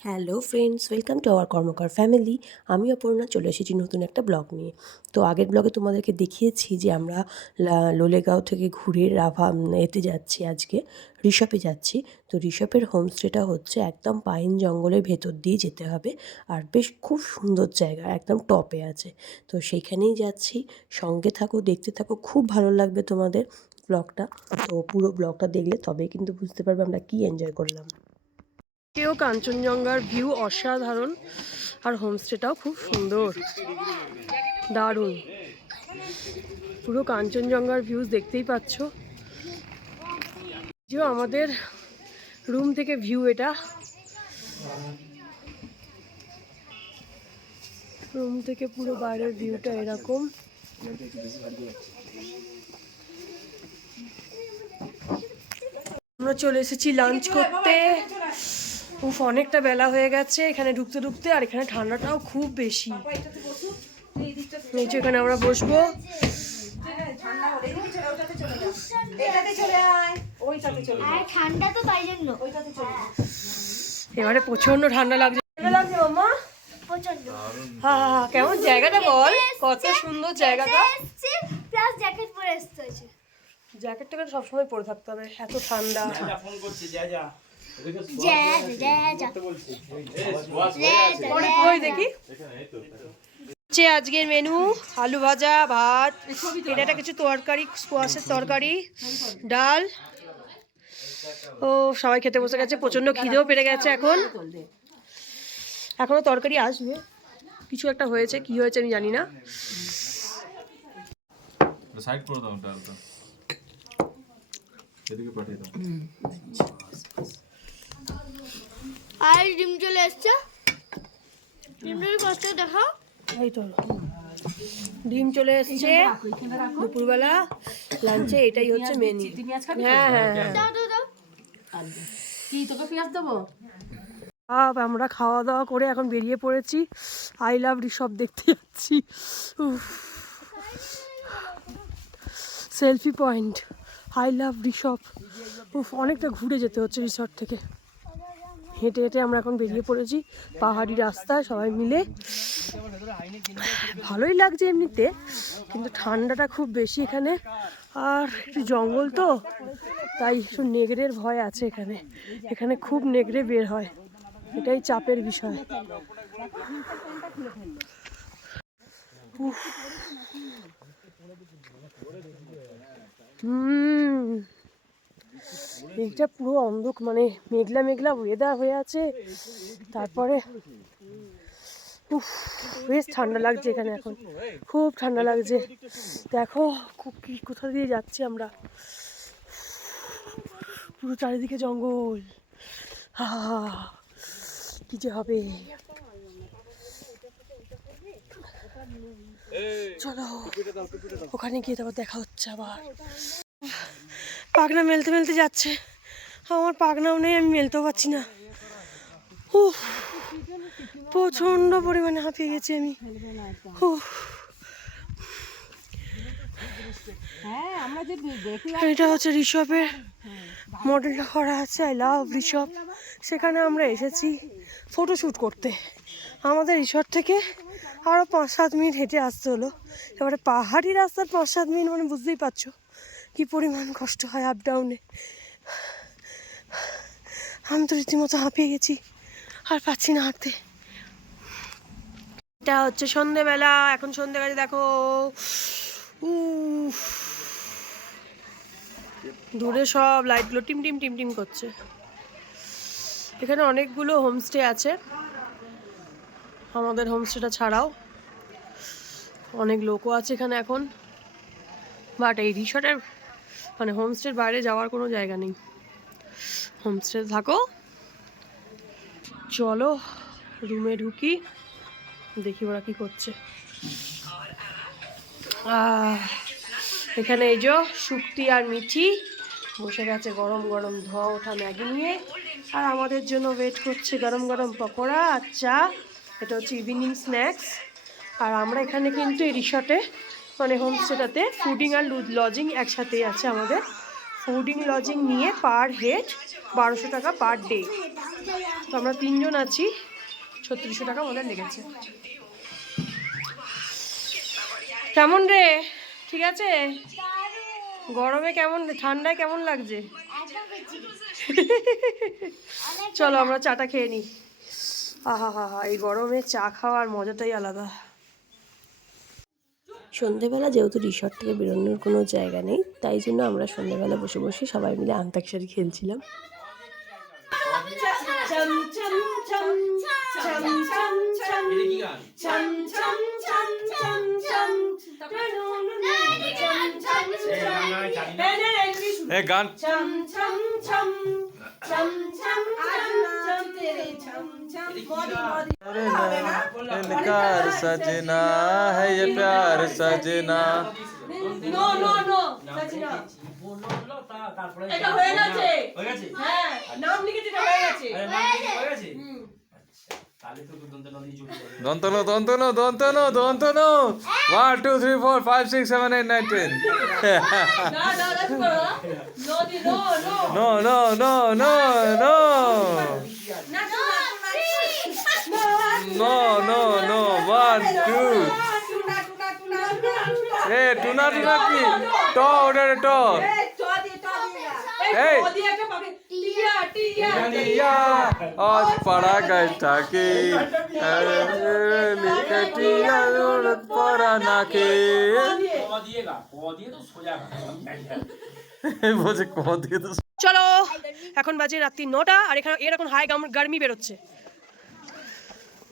Hello friends welcome to our Karmakar family আমি অপর্ণা চলে এসেছি নতুন একটা ব্লগ নিয়ে। তো আগের ব্লগে তোমাদেরকে দেখিয়েছি যে আমরা লোলেগাঁও থেকে ঘুরে রাভা এতে যাচ্ছি আজকে ঋষপে যাচ্ছি। তো ঋষপের হোমস্টেটা হচ্ছে একদম পাইন জঙ্গলের ভেতর দিয়ে যেতে হবে। আর বেশ খুব সুন্দর জায়গা, একদম টপে আছে। তো সেইখানেই যাচ্ছি। সঙ্গে থাকো, দেখতে থাকো। খুব ভালো লাগবে তোমাদের ব্লগটা। তো পুরো ব্লগটা দেখলে তবেই কিন্তু বুঝতে পারবে আমরা কী এনজয় করলাম। কেউ কাঞ্চনজঙ্ঘার ভিউ অসাধারণ, আর হোমস্টেটাও খুব সুন্দর। দারুণ। পুরো কাঞ্চনজঙ্ঘার ভিউজ দেখতেই পাচ্ছ। যেও আমাদের রুম থেকে ভিউ এটা। রুম থেকে পুরো বাইরের ভিউটা এরকম। আমরা চলে এসেছি লাঞ্চ করতে। উফ অনেকটা বেলা হয়ে গেছে এখানে ঢুকতে ঢুকতে আর এখানে ঠান্ডাটাও খুব বেশি। নিচে এখানে আমরা বসবো। জন্য। এবারে প্রচণ্ড ঠান্ডা লাগছে। ঠান্ডা লাগছে মামা হা হা, হা, কেমন জায়গাটা বল? কত সুন্দর জায়গাটা। প্লাস জ্যাকেট পরে আসতে হয়েছে জ্যাকেটটা সবসময় পরে থাকতে হবে এত ঠান্ডা। ফোন করছি যা যা। দেখি হচ্ছে আজকের মেনু আলু ভাজা ভাত এটা একটা কিছু তরকারি স্কোয়াশের তরকারি ডাল। ও সবাই খেতে বসে গেছে প্রচণ্ড খিদেও পেরে গেছে এখন। এখনও তরকারি আসবে। কিছু একটা হয়েছে কি হয়েছে আমি জানি না। সাইড করে দাও ডালটা। এদিকে পাঠিয়ে দাও। আর ডিম চলে এসছে। ডিমটার কষ্ট দেখাও। এই তো ডিম চলে এসছে দুপুরবেলা লাঞ্চে এটাই হচ্ছে মেনু হ্যাঁ হ্যাঁ হ্যাঁ। দাও দাও দাও। আব আমরা খাওয়া দাওয়া করে এখন বেরিয়ে পড়েছি। আই লাভ রিসব দেখতে যাচ্ছি। Selfie point I love Rishop উফ অনেকটা ঘুরে যেতে হচ্ছে রিসর্ট থেকে। হেঁটে হেঁটে আমরা এখন বেরিয়ে পড়েছি পাহাড়ি রাস্তায় সবাই মিলে। ভালোই লাগছে এমনিতে, কিন্তু ঠান্ডাটা খুব বেশি এখানে। আর একটু জঙ্গল তো, তাই একটু নেগড়ের ভয় আছে এখানে। এখানে খুব নেগড়ে বের হয়, এটাই চাপের বিষয়। হুম। এইটা পুরো অন্ধক মানে মেঘলা মেঘলা ওয়েদার হয়ে আছে। তারপরে উফ বেশ ঠান্ডা লাগছে এখানে এখন। খুব ঠান্ডা লাগছে। দেখো খুব কি কোথা দিয়ে যাচ্ছি আমরা? পুরো চারিদিকে জঙ্গল। হা কি যে হবে। চলো ওখানে গিয়ে তারপর দেখা হচ্ছে আবার। পাখনা মেলতে মেলতে যাচ্ছে। আমার পাখনাও নেই আমি মেলতেও পারছি না। উফ প্রচণ্ড পরিমাণে হাঁপিয়ে গেছি আমি। উফ। এটা হচ্ছে ঋষভের মডেলটা করা আছে আই লাভ ঋষভ। সেখানে আমরা এসেছি ফটোশ্যুট করতে। আমাদের রিসর্ট থেকে আরও পাঁচ সাত মিনিট হেঁটে আসতে হলো। এবারে পাহাড়ি রাস্তার পাঁচ সাত মিনিট মানে বুঝতেই পারছ। কী পরিমাণ কষ্ট হয় আপ ডাউনে আমি তো রীতিমতো হাঁপিয়ে গেছি, আর পাচ্ছি না হাঁটতে। এটা হচ্ছে সন্ধেবেলা, এখন সন্ধেবেলা দেখো। উফ। দূরে সব লাইটগুলো টিম টিম টিম টিম করছে। এখানে অনেকগুলো হোমস্টে আছে। আমাদের হোমস্টেটা ছাড়াও অনেক লোকও আছে এখানে এখন। বাট এই রিসর্টের মানে হোমস্টের বাইরে যাওয়ার কোনো জায়গা নেই। হোমস্টে থাকো। চলো রুমে ঢুকি, দেখি ওরা কি করছে। এখানে এই যে শুক্তি আর মিঠি বসে গেছে গরম গরম ধোয়া ওঠা ম্যাগি নিয়ে। আর আমাদের জন্য ওয়েট করছে গরম গরম পকোড়া আর চা। এটা হচ্ছে ইভিনিং স্ন্যাক্স আর আমরা এখানে কিন্তু এই রিসর্টে মানে হোমস্টেটাতে ফুডিং আর লজিং একসাথেই আছে আমাদের। ফুডিং লজিং নিয়ে পার হেড বারোশো টাকা পার ডে তো আমরা তিনজন আছি, ছত্রিশশো টাকা আমাদের লেগেছে কেমন রে? ঠিক আছে? গরমে কেমন, ঠান্ডায় কেমন লাগছে? চলো আমরা চাটা খেয়ে নিই আহা হা হা এই গরমে চা খাওয়ার মজাটাই আলাদা। সন্ধেবেলা যেহেতু রিসর্ট থেকে বেরোনোর কোনো জায়গা নেই তাই জন্য আমরা সন্ধেবেলা বসে বসে সবাই মিলে আন্তাক্ষরী খেলছিলাম। গান। इनकार सजना है ये प्यार सजना নো নো নো সাজিনা এটা হয়ে গেছে হ্যাঁ নাম লিখেছি এটা হয়ে গেছে দন্তনো দন্তনো দন্তনো দন্তনো one two three four five six seven eight nine ten না না না কি করো নো দি no no no no no one two এ টুনা টুনা কি ট ওটা ট এই টিয়া আজ পাড়া গায়ে থাকে টিয়া উড়ত পাড়া নাকে বলছে ক দিয়ে তো চলো এখন বাজে রাত্রি নটা আর এখানে এরকম হাই গার্মি বেরোচ্ছে।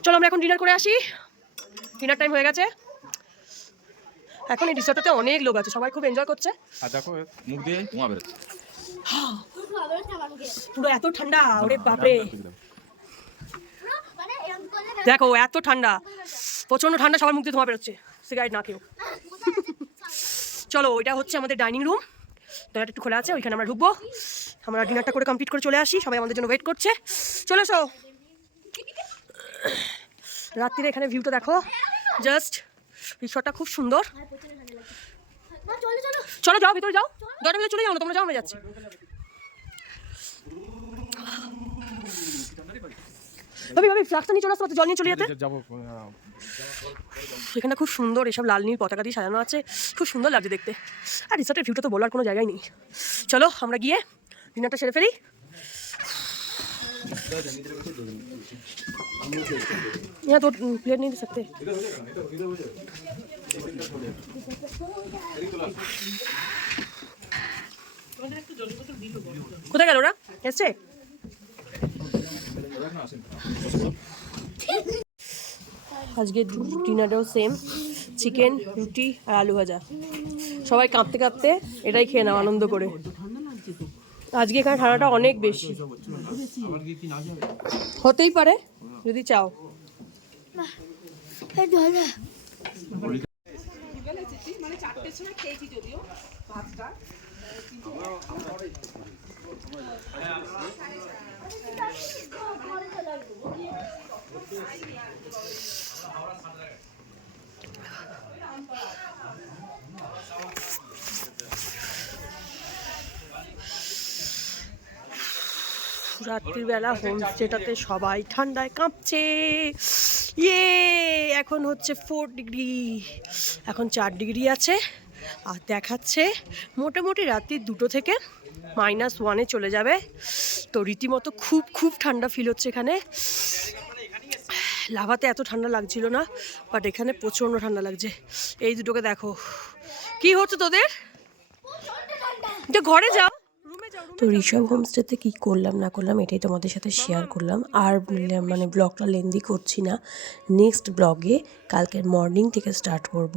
চলো আমরা এখন ডিনার করে আসি। ডিনার টাইম হয়ে গেছে। এখন এই রিসর্টটাতে অনেক লোক আছে সবাই খুব এনজয় করছে। আর দেখো মুখ দিয়ে ধোঁয়া বেরোচ্ছে। পুরো এত ঠান্ডা ওরে বাপরে। দেখো এত ঠান্ডা। প্রচণ্ড ঠান্ডা সবার মুখ দিয়ে ধোঁয়া বেরোচ্ছে। সিগারেট না কেউ চলো এটা হচ্ছে আমাদের ডাইনিং রুম দরজাটা একটু খোলা আছে ওইখানে আমরা ঢুকবো। আমরা ডিনারটা করে কমপ্লিট করে চলে আসি। সবাই আমাদের জন্য ওয়েট করছে। চলে এসো। রাত্রিরে এখানে ভিউটা দেখো। জাস্ট রিসর্টটা খুব সুন্দর। চলো যাও ভিতরে যাও। দরজা ভিতরে চলে যাও না তোমরা যাও আমরা যাচ্ছি। ভাবি ভাবি ফ্লাক্সটা নিয়ে চলে আসতে জল নিয়ে চলে যেতে? যাব এখানটা খুব সুন্দর এসব লাল নীল পতাকা দিয়ে সাজানো আছে। খুব সুন্দর লাগছে দেখতে। আর রিসর্টের ভিউটা তো বলার কোনো জায়গায় নেই। চলো আমরা গিয়ে ডিনারটা সেরে ফেলি। यहाँ तो प्लेट नहीं दे सकते কোথায় গেল ওরা এসছে আজকে ডিনারটাও সেম চিকেন রুটি আর আলু ভাজা সবাই কাঁপতে কাঁপতে এটাই খেয়ে নাও আনন্দ করে আজকে এখানে ঠান্ডাটা অনেক বেশি হতেই পারে যদি চাও। রাত্রিবেলা হোমস্টেটাতে সবাই ঠান্ডায় কাঁপছে। ইয়ে! এখন হচ্ছে ফোর ডিগ্রি এখন চার ডিগ্রি আছে। আর দেখাচ্ছে মোটামুটি রাত্রি দুটো থেকে মাইনাস ওয়ানে চলে যাবে। তো রীতিমতো খুব খুব ঠান্ডা ফিল হচ্ছে এখানে। লাভাতে এত ঠান্ডা লাগছিল না বাট এখানে প্রচণ্ড ঠান্ডা লাগছে। এই দুটোকে দেখো। কি হচ্ছে তোদের? ঘরে যাও। তো ঋষভ হোমস্টেতে কী করলাম, না করলাম, এটাই তোমাদের সাথে শেয়ার করলাম। আর মানে ব্লগটা লেন্দি করছি না। নেক্সট ব্লগে কালকের মর্নিং থেকে স্টার্ট করব।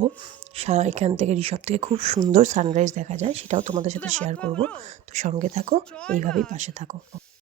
এখান থেকে ঋষভ থেকে খুব সুন্দর সানরাইজ দেখা যায়, সেটাও তোমাদের সাথে শেয়ার করব। তো সঙ্গে থাকো, এইভাবেই পাশে থাকো।